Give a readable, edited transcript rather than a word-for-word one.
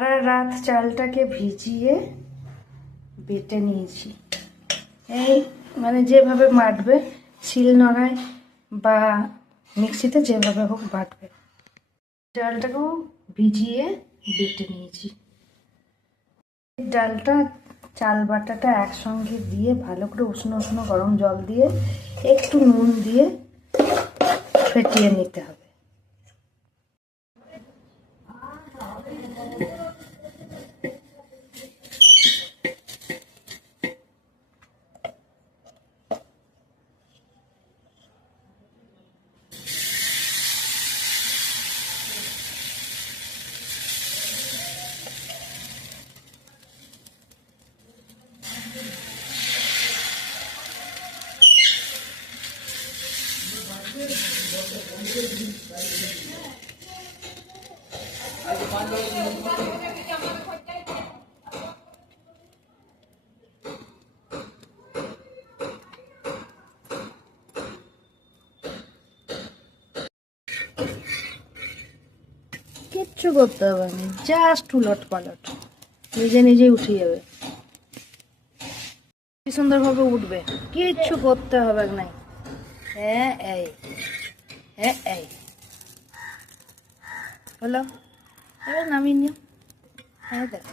সারা রাত চালটাকে ভিজিয়ে বেটে নিয়েছি। এই মানে যেভাবে বাটবে, শিলনোড়ায় বা মিক্সিতে যেভাবে হোক বাটবে। ডালটাকেও ভিজিয়ে বেটে নিয়েছি। ডালটা চাল বাটাটা একসঙ্গে দিয়ে ভালো করে উষ্ণ উষ্ণ গরম জল দিয়ে একটু নুন দিয়ে ফেটিয়ে নিতে হবে। কিচ্ছু করতে হবে না, জাস্ট উলট পালট, নিজে নিজেই উঠে যাবে। কি সুন্দরভাবে উঠবে, কিচ্ছু করতে হবে না। হ্যাঁ এই, হ্যাঁ এই হলো, এবার নামিয়ে নিও। হ্যাঁ দেখো।